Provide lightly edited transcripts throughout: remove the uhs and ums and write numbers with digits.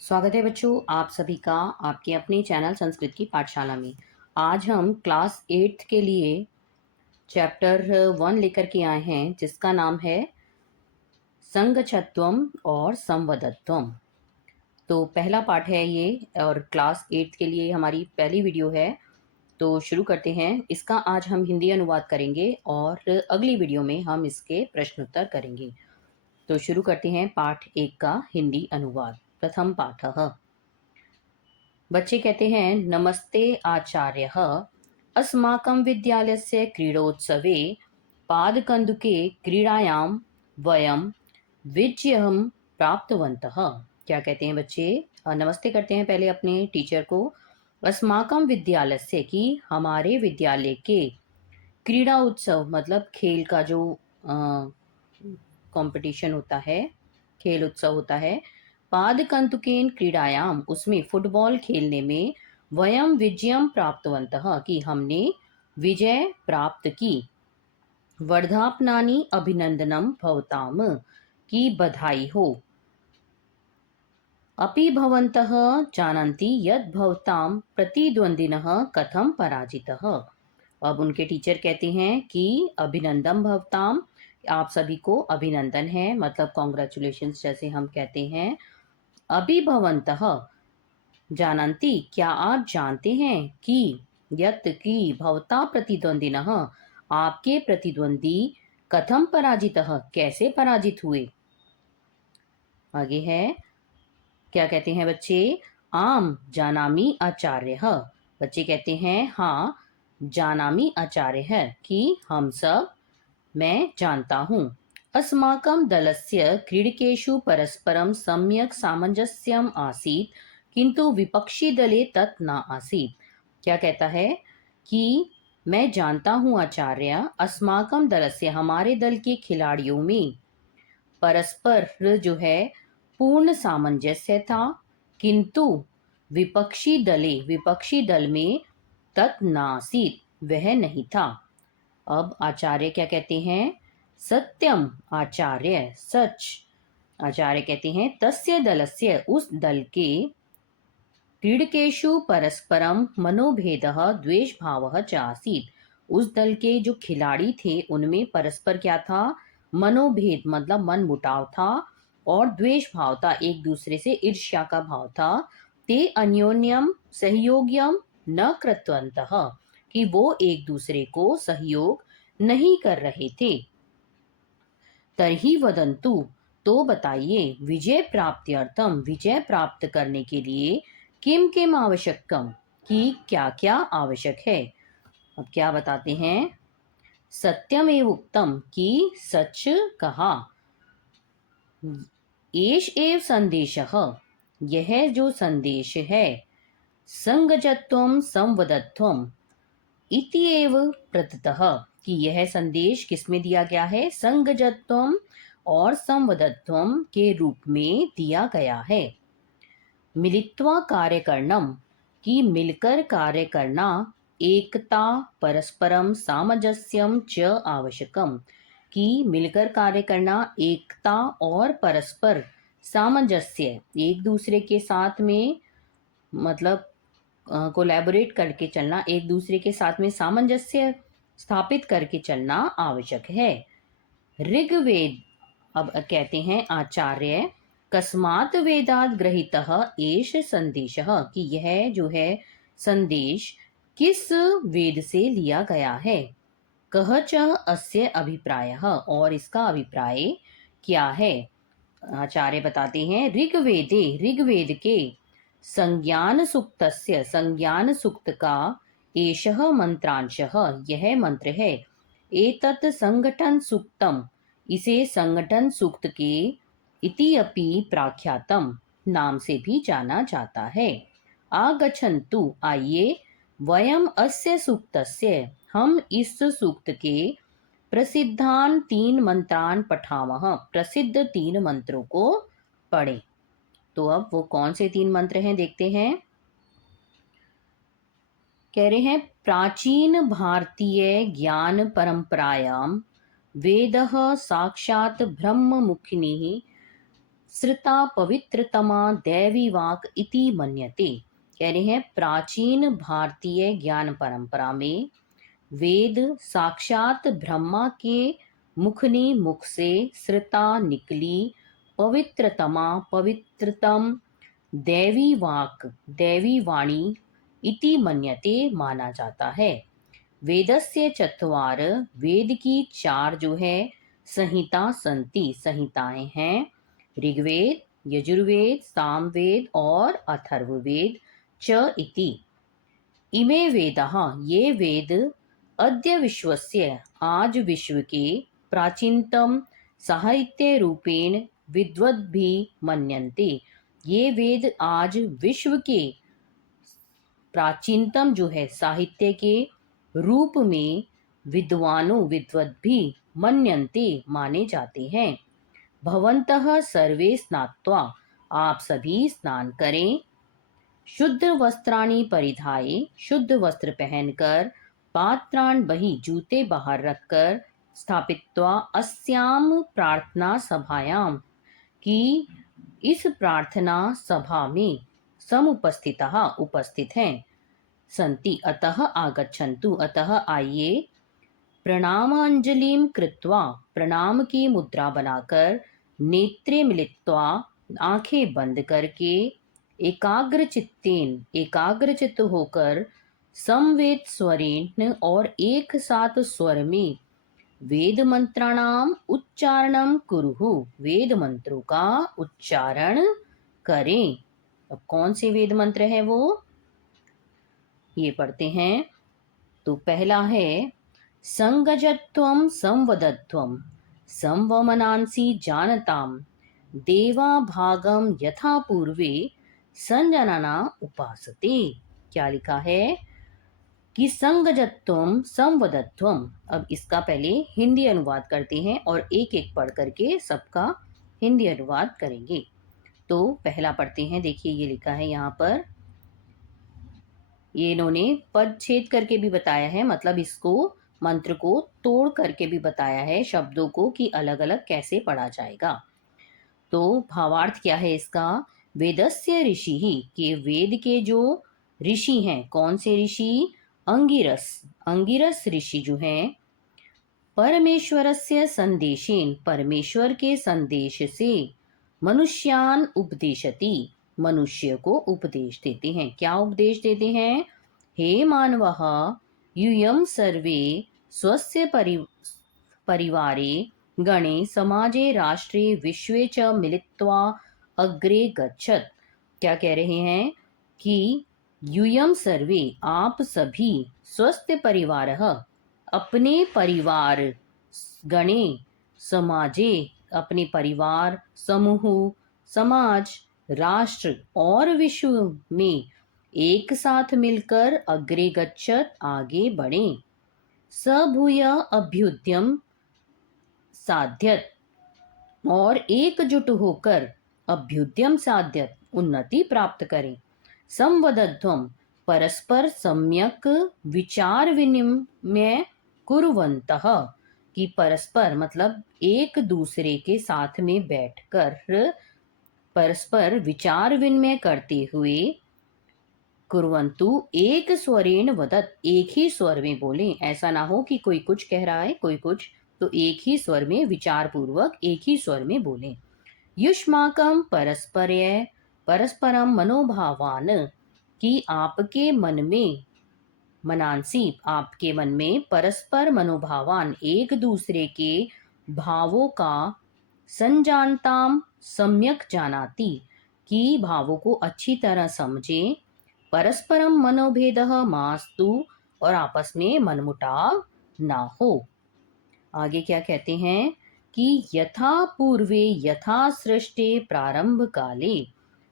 स्वागत है बच्चों, आप सभी का आपके अपने चैनल संस्कृत की पाठशाला में। आज हम क्लास 8 के लिए चैप्टर 1 लेकर के आए हैं, जिसका नाम है संगच्छत्वम और संवदत्वम। तो पहला पाठ है ये, और क्लास 8 के लिए हमारी पहली वीडियो है। तो शुरू करते हैं। इसका आज हम हिंदी अनुवाद करेंगे और अगली वीडियो में हम इसके प्रश्न उत्तर करेंगे। तो शुरू करते हैं पाठ 1 का हिंदी अनुवाद। प्रथम पाठः। बच्चे कहते हैं, नमस्ते आचार्यः। अस्माकं विद्यालयस्य क्रीडोत्सवे पादकन्दुके क्रीडायां वयं विजयं प्राप्तवन्तः। क्या कहते हैं बच्चे? नमस्ते करते हैं पहले अपने टीचर को। अस्माकं विद्यालयस्य की हमारे विद्यालय के, क्रीड़ा उत्सव मतलब खेल का जो कंपटीशन होता है, खेल उत्सव होता है। पादकन्दुकेन क्रीडायाम, उसमें फुटबॉल खेलने में, वयम विजयम प्राप्तवन्तः कि हमने विजय प्राप्त की। वर्धापनानि अभिनंदनम भवताम की बधाई हो। अपि भवन्तः जानन्ति यत् भवतां प्रतिद्वंदिनः कथं पराजितः। अब उनके टीचर कहते हैं कि अभिनंदन भवताम, आप सभी को अभिनंदन है, मतलब कॉन्ग्रेचुलेशंस जैसे हम कहते हैं। अभिभवन्तः जानन्ति, क्या आप जानते हैं कि यत् की भवता प्रतिद्वंदिनः, आपके प्रतिद्वंदी, कथम पराजितः कैसे पराजित हुए। आगे है, क्या कहते हैं बच्चे? आम जानामि आचार्यः। बच्चे कहते हैं हाँ, जानामि आचार्य है कि हम सब, मैं जानता हूँ। अस्माकं दलस्य क्रीडकेषु परस्परं सम्यक् सामंजस्यम् आसीत्, किंतु विपक्षी दले तत् न आसीत्। क्या कहता है कि मैं जानता हूँ आचार्य, अस्माकं दलस्य हमारे दल के खिलाड़ियों में, परस्पर जो है पूर्ण सामंजस्य था, किंतु विपक्षी दल में तत् नासीत्, वह नहीं था। अब आचार्य क्या कहते हैं? सत्यम आचार्य, सच। आचार्य कहते हैं तस्य दलस्य, उस दल के, क्रीडकेषु परस्परम मनोभेदः द्वेष भावः च आसीत्, उस दल के जो खिलाड़ी थे उनमें परस्पर क्या था? मनोभेद मतलब मन मुटाव था, और द्वेष भाव था, एक दूसरे से ईर्ष्या का भाव था। ते अन्योन्यम सहयोग्यम न कृतवन्तः, कि वो एक दूसरे को सहयोग नहीं कर रहे थे। तर्हि वदन्तु, तो बताइए, विजय प्राप्त्यर्थम, विजय प्राप्त करने के लिए, किम किम आवश्यकम, कि क्या क्या आवश्यक है। अब क्या बताते हैं? सत्यमेव उक्तम, कि सच कहा। एष एव संदेशः, यह जो संदेश है। संगजत्वम संवदत्वम इति एव प्रततः, कि यह संदेश किसमें दिया गया है? संगजत्वम और संवदत्वम के रूप में दिया गया है। मिलित्वा कार्यकरणम, की मिलकर कार्य करना। एकता परस्परम सामंजस्यम च आवश्यकम, की मिलकर कार्य करना, एकता और परस्पर सामंजस्य, एक दूसरे के साथ में, मतलब कोलैबोरेट करके चलना, एक दूसरे के साथ में सामंजस्य स्थापित करके चलना आवश्यक है। ऋग्वेद, अब कहते हैं आचार्य, कस्मात् वेदात् गृहीतः एष संदेशः, कि यह जो है संदेश किस वेद से लिया गया है। कः च अस्य अभिप्रायः, और इसका अभिप्राय क्या है। आचार्य बताते हैं, ऋग्वेदे, ऋग्वेद के, संज्ञान सूक्तस्य, संज्ञान सूक्त का, एषः मंत्रांशः, यह मंत्र है। एतत् संगठन सूक्तम, इसे संगठन सूक्त के, इति अपि प्राख्यातम, नाम से भी जाना जाता है। आगच्छन्तु, आइए, वयम अस्य सूक्तस्य, हम इस सूक्त के, प्रसिद्धान 3 मंत्रान पठामः, प्रसिद्ध 3 मंत्रों को पढ़ें। तो अब वो कौन से 3 मंत्र हैं देखते हैं। कह रहे हैं, प्राचीन भारतीय ज्ञान परंपरायाम वेदः साक्षात् ब्रह्म मुखिनिः श्रुता पवित्रतमा दैवी वाक इति मन्यते। कह रहे हैं प्राचीन भारतीय ज्ञान परंपरा में वेद साक्षात ब्रह्मा के मुखनी मुख से श्रुता निकली पवित्रतमा पवित्रतम दैवी वाक दैवी वाणी इति मन्यते माना जाता है। वेदस्य चत्वार वेद की चार जो है संहिता संति संहिताएं हैं ऋग्वेद यजुर्वेद सामवेद और अथर्ववेद च इति। इमे वेदाः ये वेद अद्य विश्वस्य आज विश्व के प्राचीनतम साहित्य रूपेण विद्वद्भिः मन्यन्ते। ये वेद आज विश्व के प्राचीनतम जो है साहित्य के रूप में विद्वानों विद्वद् भी मन्यन्ते माने जाते हैं। भवन्तः सर्वे स्नात्वा आप सभी स्नान करें। शुद्ध वस्त्राणि परिधाय शुद्ध वस्त्र पहनकर पात्राण बहि जूते बाहर रखकर स्थापित्वा अस्याम प्रार्थना सभायाम की इस प्रार्थना सभा में समुपस्थितः उपस्थित हैं संति अतः आगच्छन्तु अतः आइए प्रणामांजलिं कृत्वा प्रणाम की मुद्रा बनाकर नेत्रे मिलित्वा आंखें बंद करके एकाग्रचित्त होकर समवेत स्वरेण और एक साथ स्वर में वेद मंत्राणाम उच्चारणम कुरुहु वेद मंत्रों का उच्चारण करें। अब कौन से वेद मंत्र है वो ये पढ़ते हैं। तो पहला है संगजत्वम संवदत्वम संवमनांसि जानताम देवा भागम यथा पूर्वे संजनना उपासते। क्या लिखा है कि संगजत्वम संवदत्वम। अब इसका पहले हिंदी अनुवाद करते हैं और एक एक पढ़ करके सबका हिंदी अनुवाद करेंगे। तो पहला पढ़ते हैं। देखिए ये लिखा है यहाँ पर, ये इन्होंने पद छेद करके भी बताया है, मतलब इसको मंत्र को तोड़ करके भी बताया है शब्दों को कि अलग अलग कैसे पढ़ा जाएगा। तो भावार्थ क्या है इसका, वेदस्य ऋषि ही के वेद के जो ऋषि हैं, कौन से ऋषि, अंगिरस ऋषि जो हैं, परमेश्वरस्य संदेशेन परमेश्वर के संदेश से मनुष्यान उपदेशति मनुष्य को उपदेश देते हैं। क्या उपदेश देते हैं, हे मानवः यूयं सर्वे स्वस्य परिवारे गणे समाजे राष्ट्रे विश्वे च मिलित्वा अग्रे गच्छत। क्या कह रहे हैं कि यूयं सर्वे आप सभी स्वस्थ परिवारः अपने परिवार गणे समाजे अपने परिवार समूह समाज राष्ट्र और विश्व में एक साथ मिलकर अग्रे गच्छत आगे बढ़ें। सभूय अभ्युद्यम साध्यत और एकजुट होकर अभ्युद्यम साध्यत उन्नति प्राप्त करें। संवदध्वम परस्पर सम्यक विचार विनिमय कुर्वन्तः कि परस्पर मतलब एक दूसरे के साथ में बैठकर परस्पर विचार विनिमय करते हुए कुर्वन्तु एक स्वरेण वदत एक ही स्वर में बोलें। ऐसा ना हो कि कोई कुछ कह रहा है कोई कुछ, तो एक ही स्वर में विचार पूर्वक एक ही स्वर में बोलें। युष्माकं परस्परम मनोभावान कि आपके मन में मनांसी आपके मन में परस्पर मनोभावान एक दूसरे के भावों का संजानताम सम्यक जानाति कि भावों को अच्छी तरह समझें। परस्परम मनोभेदः मास्तु और आपस में मनमुटाव ना हो। आगे क्या कहते हैं कि यथा पूर्वे यथा सृष्टि प्रारंभ काले,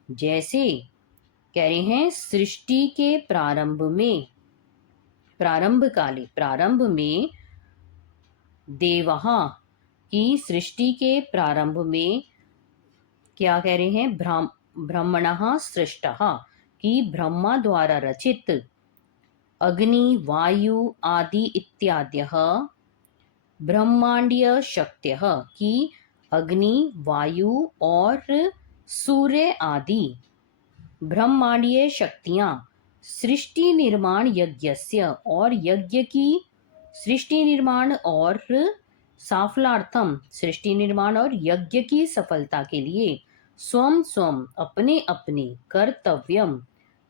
जैसे कह रहे हैं सृष्टि के प्रारंभ में देवः की सृष्टि के प्रारंभ में क्या कह रहे हैं, ब्रह्मणः सृष्टः कि ब्रह्मा द्वारा रचित अग्नि वायु आदि इत्याद्यः ब्रह्मांडीय शक्त्यः कि अग्नि, वायु और सूर्य आदि ब्रह्मांडीय शक्तियां सृष्टि निर्माण यज्ञस्य और यज्ञ की सृष्टि निर्माण और साफलार्थम सृष्टि निर्माण और यज्ञ की सफलता के लिए स्वम स्वम अपने अपने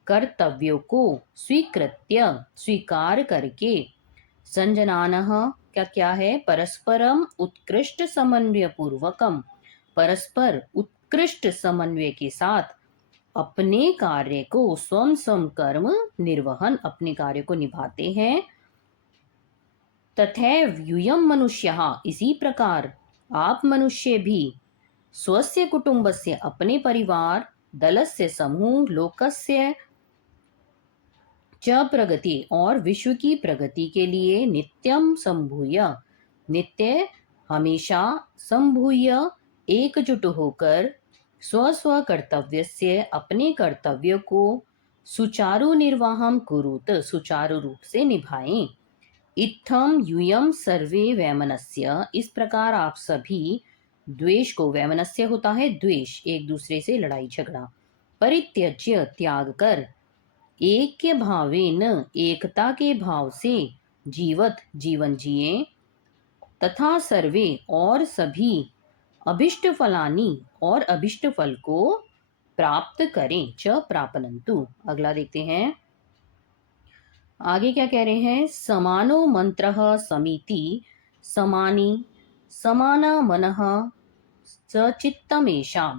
कर्तव्यों को स्वीकृत्य स्वीकार करके संजनानः क्या क्या है परस्परम उत्कृष्ट समन्वय पूर्वकम परस्पर उत्कृष्ट समन्वय के साथ अपने कार्य को स्वम स्वम कर्म निर्वहन अपने कार्य को निभाते हैं। तथैव यूयम मनुष्यः इसी प्रकार आप मनुष्य भी स्वस्य कुटुंबस्य अपने परिवार दलस्य समूह लोकस्य च प्रगति और विश्व की प्रगति के लिए नित्यम संभूय नित्य हमेशा संभूय एकजुट होकर स्व स्व कर्तव्य से अपने कर्तव्य को सुचारु निर्वाहम कुरुत सुचारु रूप से निभाएं। इत्थम यूयम सर्वे वैमनस्य इस प्रकार आप सभी द्वेष को वैमनस्य होता है द्वेष एक दूसरे से लड़ाई झगड़ा परित्यज्य त्याग कर ऐक्य भावेन एकता के भाव से जीवन जिए तथा सर्वे और सभी अभिष्ट फलानी और अभिष्ट फल को प्राप्त करें च प्रापनंतु। अगला देखते हैं आगे क्या कह रहे हैं समानो मंत्रः समिति समानी समाना मनः स चित्तमेषां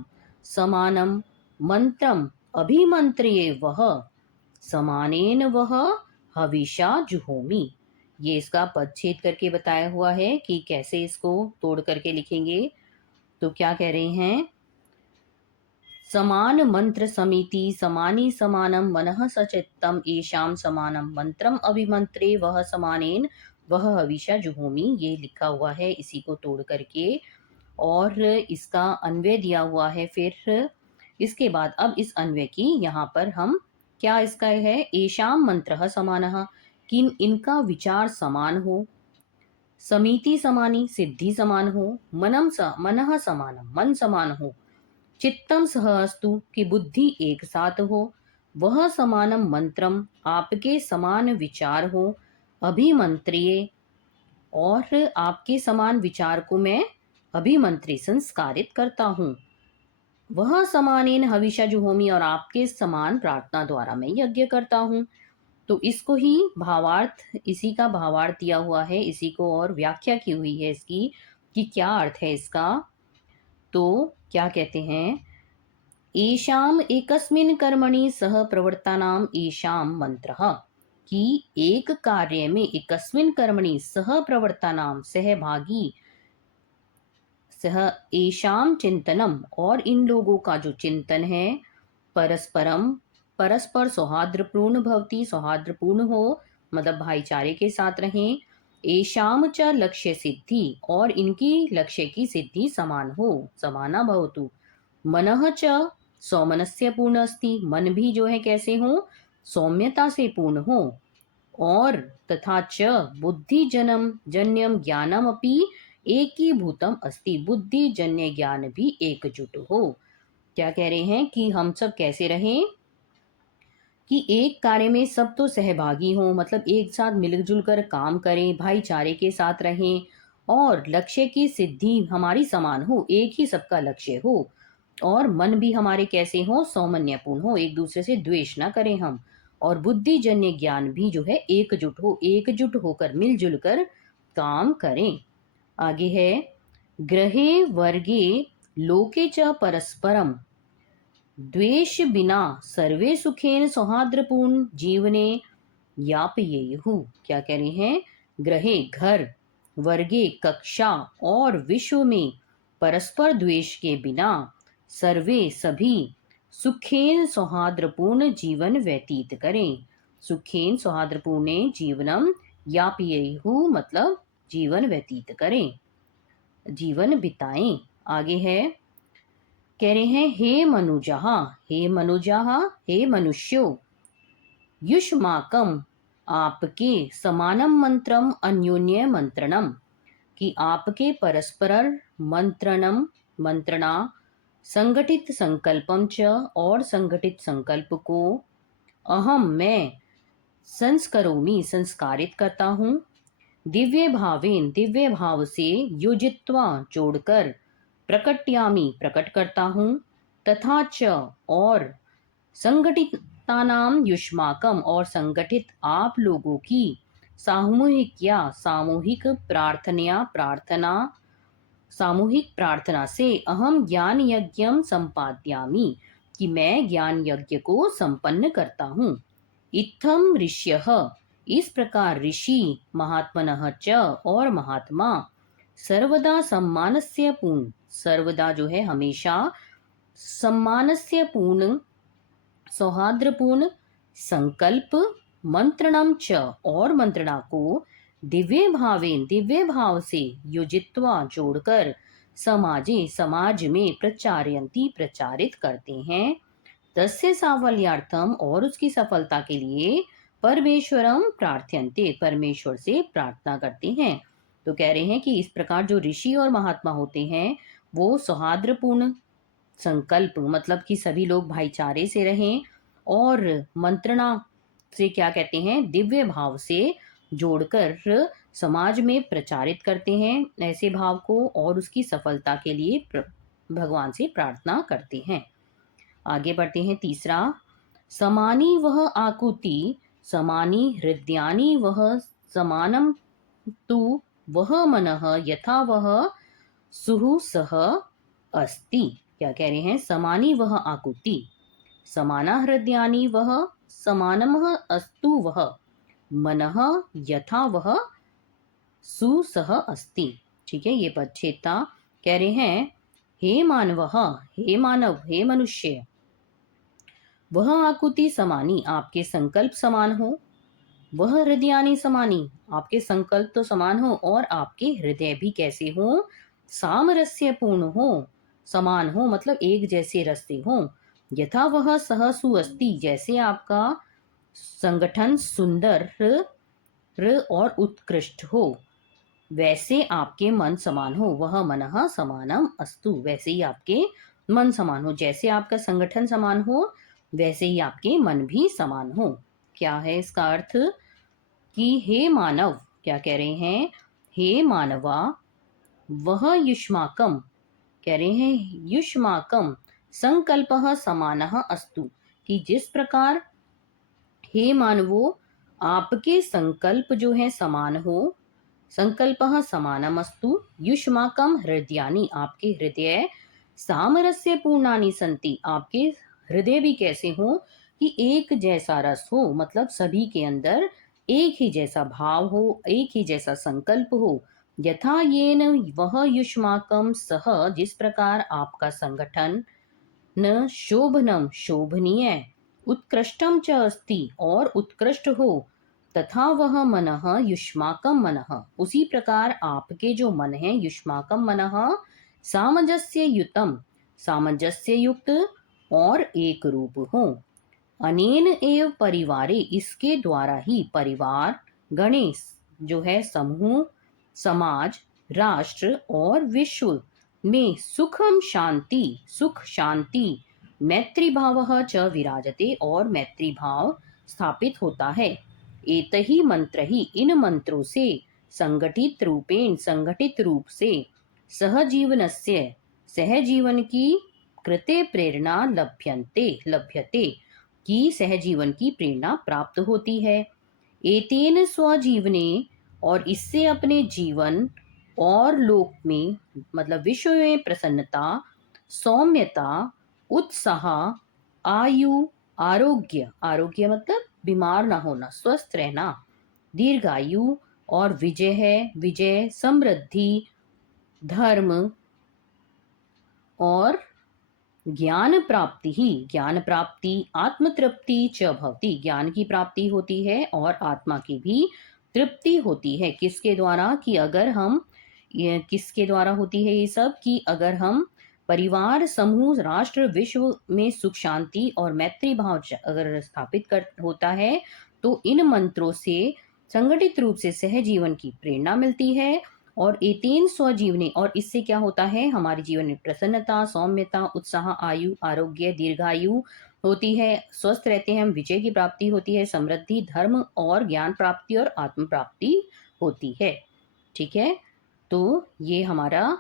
समानम मंत्रम अभिमंत्रिये वह समानेन वह हविषा जुहोमी। ये इसका पदच्छेद करके बताया हुआ है कि कैसे इसको तोड़ करके लिखेंगे। तो क्या कह रहे हैं समान मंत्र समिति समानी समानम मनः सचित्तम एषाम समानम मंत्रम अभिमंत्रे वह समानेन वह हविषा जुहोमी। ये लिखा हुआ है इसी को तोड़ करके और इसका अन्वय दिया हुआ है। फिर इसके बाद अब इस अन्वय की यहाँ पर हम क्या इसका है एषाम मंत्रः समानः किन इनका विचार समान हो समिति समानी सिद्धि समान हो मनः समानम मन समान हो चित्तम सहअस्तु की बुद्धि एक साथ हो वह समानम मंत्रम आपके समान विचार हो अभिमंत्रिये और आपके समान विचार को मैं अभिमंत्री संस्कारित करता हूँ वह समानेन हविषा जुहोमी और आपके समान प्रार्थना द्वारा मैं यज्ञ करता हूँ। तो इसको ही भावार्थ इसी का भावार्थ दिया हुआ है इसी को और व्याख्या की हुई है इसकी कि क्या अर्थ है इसका। तो क्या कहते हैं एषाम एकस्मिन् कर्मणि सह प्रवर्तानाम एषाम मंत्रः कि एक कार्य में एकस्मिन् कर्मणि सह प्रवर्तानाम सहभागी सह एषाम चिंतनम और इन लोगों का जो चिंतन है परस्पर सौहार्दपूर्ण भवती सौहार्दपूर्ण हो मतलब भाईचारे के साथ रहें एषाम च लक्ष्य सिद्धि और इनकी लक्ष्य की सिद्धि समान हो समाना भवतु मनः च सौमनस्य पूर्ण अस्ति मन भी जो है कैसे हो सौम्यता से पूर्ण हो और तथा च बुद्धि जन्यम ज्ञानम अपि एकीभूतम अस्ति बुद्धि जन्य ज्ञान भी एकजुट हो। क्या कह रहे हैं कि हम सब कैसे रहें कि एक कार्य में सब तो सहभागी हों मतलब एक साथ मिलजुल कर काम करें भाईचारे के साथ रहें और लक्ष्य की सिद्धि हमारी समान हो एक ही सबका लक्ष्य हो और मन भी हमारे कैसे हो सौमन्यपूर्ण हो एक दूसरे से द्वेष ना करें हम और बुद्धिजन्य ज्ञान भी जो है एकजुट होकर मिलजुल कर काम करें। आगे है ग्रहे वर्गे लोके च परस्परम द्वेष बिना सर्वे सुखेन सौहार्दपूर्ण जीवने यापयेयुः। क्या कह रहे हैं ग्रहे घर वर्गे कक्षा और विश्व में परस्पर द्वेष के बिना सर्वे सभी सुखेन सौहार्दपूर्ण जीवन व्यतीत करें सुखेन सौहार्दपूर्ण जीवनम यापयेयुः मतलब जीवन व्यतीत करें जीवन बिताएं। आगे है कह रहे हैं हे मनुजः हे मनुष्यो युष्माकम आपके समानम मंत्रम अन्योन्य मंत्रणम कि आपके परस्पर मंत्रणा संगठित संकल्पम च और संगठित संकल्प को अहम मैं संस्करोमि संस्कारित करता हूँ, दिव्य भावेन दिव्य भाव से योजित्वा जोड़कर प्रकट्यामि प्रकट करता हूँ, तथा च और संगठितानाम युष्माकम और संगठित आप लोगों की सामूहिक प्रार्थना से अहम ज्ञान यज्ञम संपाद्यामि कि मैं ज्ञान यज्ञ को संपन्न करता हूँ। इत्थम ऋष्यः इस प्रकार ऋषि महात्मनः च और महात्मा सर्वदा सम्मानस्य पूर्ण सर्वदा जो है हमेशा सम्मानस्य पूर्ण सौहार्दपूर्ण संकल्प मंत्रणम च और मंत्रणा को दिव्य भाव से युजित्वा जोड़कर समाज में प्रचारित करते हैं। तस्य साफल्यार्थम और उसकी सफलता के लिए परमेश्वरम प्रार्थ्यन्ते परमेश्वर से प्रार्थना करते हैं। तो कह रहे हैं कि इस प्रकार जो ऋषि और महात्मा होते हैं वो सौहार्दपूर्ण संकल्प मतलब कि सभी लोग भाईचारे से रहें और मंत्रणा से क्या कहते हैं दिव्य भाव से जोड़कर समाज में प्रचारित करते हैं ऐसे भाव को और उसकी सफलता के लिए भगवान से प्रार्थना करते हैं। आगे बढ़ते हैं तीसरा, समानी वह आकुति समानी हृदयानि वह समानम तु वह मनः यथा वह सुहु सह अस्ति। क्या कह रहे हैं, समानी वह आकुति समाना हृदयानि वह समानमः अस्तु वह मनः यथा वह सुसह अस्ति। ठीक है, ये पदच्छेदता कह रहे हैं हे मानव हे मनुष्य वह आकुति समानी आपके संकल्प समान हो, वह हृदयानि समानी आपके संकल्प तो समान हो और आपके हृदय भी कैसे हो, सामरस्य पूर्ण हो समान हो मतलब एक जैसे रस्ते हो, यथा वह सहसु अस्ति जैसे आपका संगठन सुंदर और उत्कृष्ट हो वैसे आपके मन समान हो, वह मनः समानम अस्तु वैसे ही आपके मन समान हो, जैसे आपका संगठन समान हो वैसे ही आपके मन भी समान हो। क्या है इसका अर्थ कि हे मानव, क्या कह रहे हैं, हे मानवा वह युष्माकम कह रहे हैं युष्माकम संकल्पः समानः अस्तु कि जिस प्रकार हे मानवो आपके संकल्प जो है समान हो, संकल्पः समानमस्तु युष्माकम हृदयानि आपके हृदय सामरस्य पूर्णानि सन्ति आपके हृदय भी कैसे हो कि एक जैसा रस हो मतलब सभी के अंदर एक ही जैसा भाव हो, एक ही जैसा संकल्प हो, यथा येन वह युष्माकम सह जिस प्रकार आपका संगठन न शोभनम शोभनीय उत्कृष्टम च अस्ति और उत्कृष्ट हो, तथा वह मनः युष्माकम मनः उसी प्रकार आपके जो मन है युष्माकम मनः सामंजस्य युक्त और एक रूप हो। अनेन एव परिवारे इसके द्वारा ही परिवार गणेश जो है समूह समाज राष्ट्र और विश्व में सुख शांति मैत्री भावः च विराजते और मैत्री भाव स्थापित होता है। एतहि मंत्र ही इन मंत्रों से संगठित रूप से सहजीवन की कृते प्रेरणा लभ्यते की सहजीवन की प्रेरणा प्राप्त होती है। एतेन स्वजीवने और इससे अपने जीवन और लोक में मतलब विश्व में प्रसन्नता सौम्यता उत्साह आयु आरोग्य मतलब बीमार ना होना स्वस्थ रहना दीर्घायु और विजय समृद्धि धर्म और ज्ञान प्राप्ति आत्मतृप्ति च भवति ज्ञान की प्राप्ति होती है और आत्मा की भी तृप्ति होती है। किसके द्वारा कि अगर हम किसके द्वारा होती है ये सब कि अगर हम परिवार समूह राष्ट्र विश्व में सुख शांति और मैत्री भाव अगर स्थापित होता है तो इन मंत्रों से संगठित रूप से सहजीवन की प्रेरणा मिलती है और एतेन स्वजीवने, और इससे क्या होता है, हमारे जीवन में प्रसन्नता, सौम्यता, उत्साह, आयु, आरोग्य, दीर्घायु होती है, स्वस्थ रहते हैं हम, विजय की प्राप्ति होती है, समृद्धि, धर्म और ज्ञान प्राप्ति और आत्म प्राप्ति होती है। ठीक है, तो ये हमारा,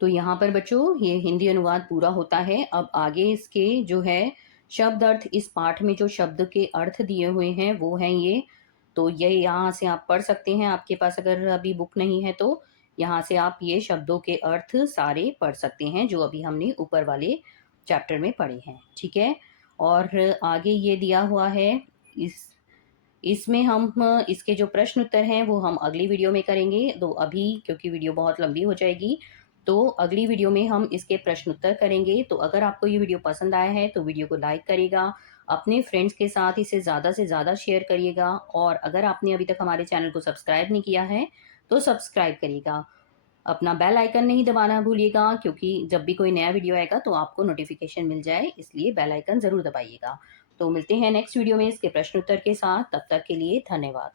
तो यहाँ पर बच्चों ये हिंदी अनुवाद पूरा होता है। अब आगे इसके जो है शब्द अर्थ, इस पाठ में जो शब्द के अर्थ दिए हुए हैं वो हैं ये, तो ये यहाँ से आप पढ़ सकते हैं। आपके पास अगर अभी बुक नहीं है तो यहाँ से आप ये शब्दों के अर्थ सारे पढ़ सकते हैं जो अभी हमने ऊपर वाले चैप्टर में पढ़े हैं। ठीक है, और आगे ये दिया हुआ है, इसमें हम इसके जो प्रश्न उत्तर हैं वो हम अगली वीडियो में करेंगे। तो अभी क्योंकि वीडियो बहुत लंबी हो जाएगी, तो अगली वीडियो में हम इसके प्रश्न उत्तर करेंगे। तो अगर आपको ये वीडियो पसंद आया है तो वीडियो को लाइक करिएगा, अपने फ्रेंड्स के साथ इसे ज़्यादा से ज़्यादा शेयर करिएगा, और अगर आपने अभी तक हमारे चैनल को सब्सक्राइब नहीं किया है तो सब्सक्राइब करिएगा। अपना बेल आइकन नहीं दबाना भूलिएगा, क्योंकि जब भी कोई नया वीडियो आएगा तो आपको नोटिफिकेशन मिल जाए, इसलिए बेल आइकन ज़रूर दबाइएगा। तो मिलते हैं नेक्स्ट वीडियो में इसके प्रश्न उत्तर के साथ, तब तक के लिए धन्यवाद।